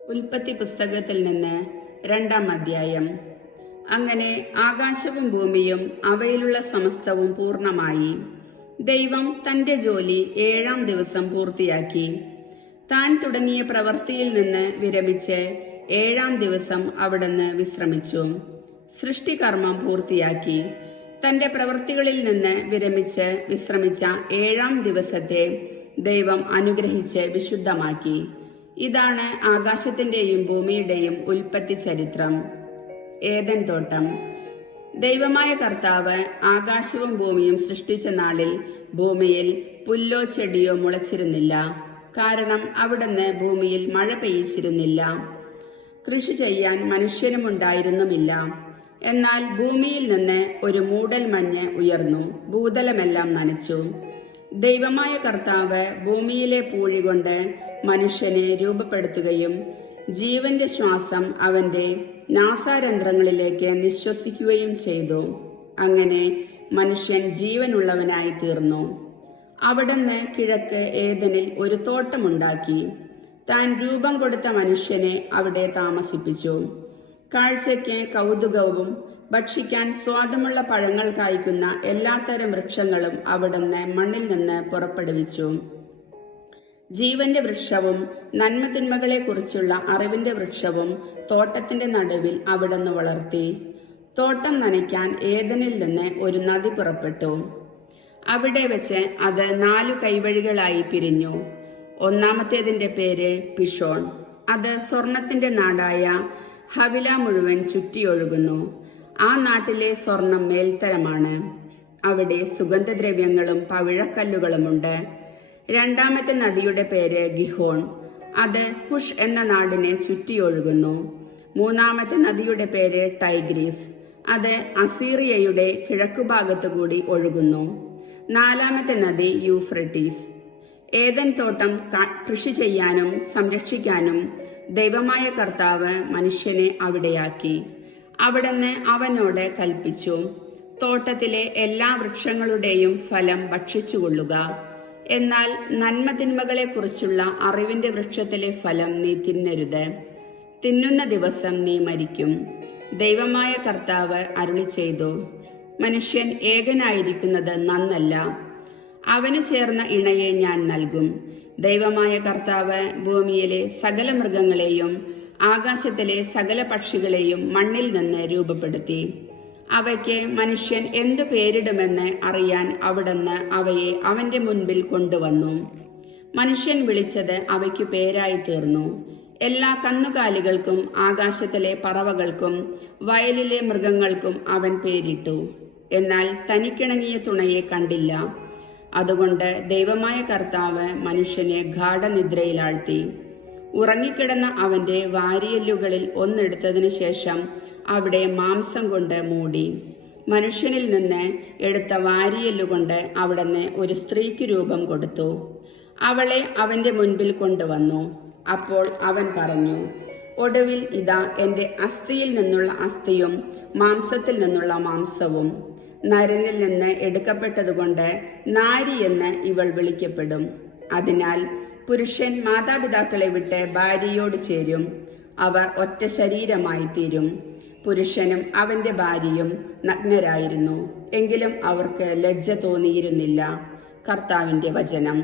ഉൽപ്പത്തി പുസ്തകത്തിൽ നിന്ന് 2-ാം അധ്യായം. അങ്ങനെ ആകാശവും ഭൂമിയും അവയിലുള്ള സമസ്തവും പൂർണ്ണമായി. ദൈവം തന്റെ ജോലി 7-ാം ദിവസം പൂർത്തിയാക്കി. താൻ തുടങ്ങിയ പ്രവൃത്തിയിൽ നിന്ന് വിരമിച്ച് 7-ാം ദിവസം അവിടുന്ന് വിശ്രമിച്ചു. സൃഷ്ടികർമ്മം പൂർത്തിയാക്കി. തന്റെ പ്രവൃത്തികളിൽ നിന്ന് വിരമിച്ച് വിശ്രമിച്ച 7-ാം ദിവസത്തെ ദൈവം അനുഗ്രഹിച്ച് വിശുദ്ധമാക്കി. ഇതാണ് ആകാശത്തിന്റെയും ഭൂമിയുടെയും ഉൽപ്പത്തി ചരിത്രം. ഏദൻ തോട്ടം. ദൈവമായ കർത്താവ് ആകാശവും ഭൂമിയും സൃഷ്ടിച്ച നാളിൽ ഭൂമിയിൽ പുല്ലോ ചെടിയോ മുളച്ചിരുന്നില്ല. കാരണം അവിടുന്ന് ഭൂമിയിൽ മഴ പെയ്യിച്ചിരുന്നില്ല. കൃഷി ചെയ്യാൻ മനുഷ്യനുമുണ്ടായിരുന്നുമില്ല. എന്നാൽ ഭൂമിയിൽ നിന്ന് ഒരു മൂടൽ മഞ്ഞ് ഉയർന്നു ഭൂതലമെല്ലാം നനച്ചു. ദൈവമായ കർത്താവ് ഭൂമിയിലെ പൂഴി കൊണ്ട് മനുഷ്യനെ രൂപപ്പെടുത്തുകയും ജീവന്റെ ശ്വാസം അവന്റെ നാസാരന്ധ്രങ്ങളിലേക്ക് നിശ്വസിക്കുകയും ചെയ്തു. അങ്ങനെ മനുഷ്യൻ ജീവനുള്ളവനായി തീർന്നു. അവിടുന്ന് കിഴക്ക് ഏദനിൽ ഒരു തോട്ടമുണ്ടാക്കി. താൻ രൂപം കൊടുത്ത മനുഷ്യനെ അവിടെ താമസിപ്പിച്ചു. കാഴ്ചയ്ക്ക് കൗതുകവും ഭക്ഷിക്കാൻ സ്വാദുമുള്ള പഴങ്ങൾ കായ്ക്കുന്ന എല്ലാത്തരം വൃക്ഷങ്ങളും അവിടുന്ന് മണ്ണിൽ നിന്ന് പുറപ്പെടുവിച്ചു. ജീവന്റെ വൃക്ഷവും നന്മതിന്മകളെ കുറിച്ചുള്ള അറിവിന്റെ വൃക്ഷവും തോട്ടത്തിന്റെ നടുവിൽ അവിടുന്ന് വളർത്തി. തോട്ടം നനയ്ക്കാൻ ഏദനിൽ നിന്ന് ഒരു നദി പുറപ്പെട്ടു. അവിടെ വെച്ച് അത് 4 കൈവഴികളായി പിരിഞ്ഞു. ഒന്നാമത്തേതിന്റെ പേര് പിഷോൺ. അത് സ്വർണത്തിന്റെ നാടായ ഹവില മുഴുവൻ ചുറ്റിയൊഴുകുന്നു. ആ നാട്ടിലെ സ്വർണം മേൽത്തരമാണ്. അവിടെ സുഗന്ധദ്രവ്യങ്ങളും പവിഴക്കല്ലുകളുമുണ്ട്. രണ്ടാമത്തെ നദിയുടെ പേര് ഗിഹോൺ. അത് കുഷ് എന്ന നാടിനെ ചുറ്റിയൊഴുകുന്നു. മൂന്നാമത്തെ നദിയുടെ പേര് ടൈഗ്രീസ്. അത് അസീറിയയുടെ കിഴക്കുഭാഗത്തുകൂടി ഒഴുകുന്നു. നാലാമത്തെ നദി യൂഫ്രട്ടീസ്. ഏദൻ തോട്ടം കൃഷി ചെയ്യാനും സംരക്ഷിക്കാനും ദൈവമായ കർത്താവ് മനുഷ്യനെ അവിടെയാക്കി. അവിടുന്ന് അവനോട് കൽപ്പിച്ചു, തോട്ടത്തിലെ എല്ലാ വൃക്ഷങ്ങളുടെയും ഫലം ഭക്ഷിച്ചുകൊള്ളുക. എന്നാൽ നന്മതിന്മകളെ കുറിച്ചുള്ള അറിവിന്റെ വൃക്ഷത്തിലെ ഫലം നീ തിന്നരുത്. തിന്നുന്ന ദിവസം നീ മരിക്കും. ദൈവമായ കർത്താവ് അരുളി ചെയ്തു, മനുഷ്യൻ ഏകനായിരിക്കുന്നത് നന്നല്ല. അവന് ചേർന്ന ഇണയെ ഞാൻ നൽകും. ദൈവമായ കർത്താവ് ഭൂമിയിലെ സകല മൃഗങ്ങളെയും ആകാശത്തിലെ സകല പക്ഷികളെയും മണ്ണിൽ നിന്ന് രൂപപ്പെടുത്തി. അവയ്ക്ക് മനുഷ്യൻ എന്തു പേരിടുമെന്ന് അറിയാൻ അവിടുന്ന് അവയെ അവന്റെ മുൻപിൽ കൊണ്ടുവന്നു. മനുഷ്യൻ വിളിച്ചത് അവയ്ക്കു പേരായി തീർന്നു. എല്ലാ കന്നുകാലികൾക്കും ആകാശത്തിലെ പറവകൾക്കും വയലിലെ മൃഗങ്ങൾക്കും അവൻ പേരിട്ടു. എന്നാൽ തനിക്കിണങ്ങിയ തുണയെ കണ്ടില്ല. അതുകൊണ്ട് ദൈവമായ കർത്താവ് മനുഷ്യനെ ഗാഢനിദ്രയിലാഴ്ത്തി. ഉറങ്ങിക്കിടന്ന അവന്റെ വാരിയെല്ലുകളിൽ ഒന്നെടുത്തതിനു ശേഷം അവിടെ മാംസം കൊണ്ട് മൂടി. മനുഷ്യനിൽ നിന്ന് എടുത്ത വാരിയെല്ലുകൊണ്ട് അവിടുന്ന് ഒരു സ്ത്രീക്ക് രൂപം കൊടുത്തു. അവളെ അവന്റെ മുൻപിൽ കൊണ്ടുവന്നു. അപ്പോൾ അവൻ പറഞ്ഞു, ഒടുവിൽ ഇതാ എന്റെ അസ്ഥിയിൽ നിന്നുള്ള അസ്ഥിയും മാംസത്തിൽ നിന്നുള്ള മാംസവും. നരനിൽ നിന്ന് എടുക്കപ്പെട്ടതുകൊണ്ട് നാരി എന്ന് ഇവൾ വിളിക്കപ്പെടും. അതിനാൽ പുരുഷൻ മാതാപിതാക്കളെ വിട്ട് ഭാര്യയോട് ചേരും. അവർ ഒറ്റ ശരീരമായി തീരും. പുരുഷനും അവന്റെ ഭാര്യയും നഗ്നരായിരുന്നു. എങ്കിലും അവർക്ക് ലജ്ജ തോന്നിയിരുന്നില്ല. കർത്താവിന്റെ വചനം.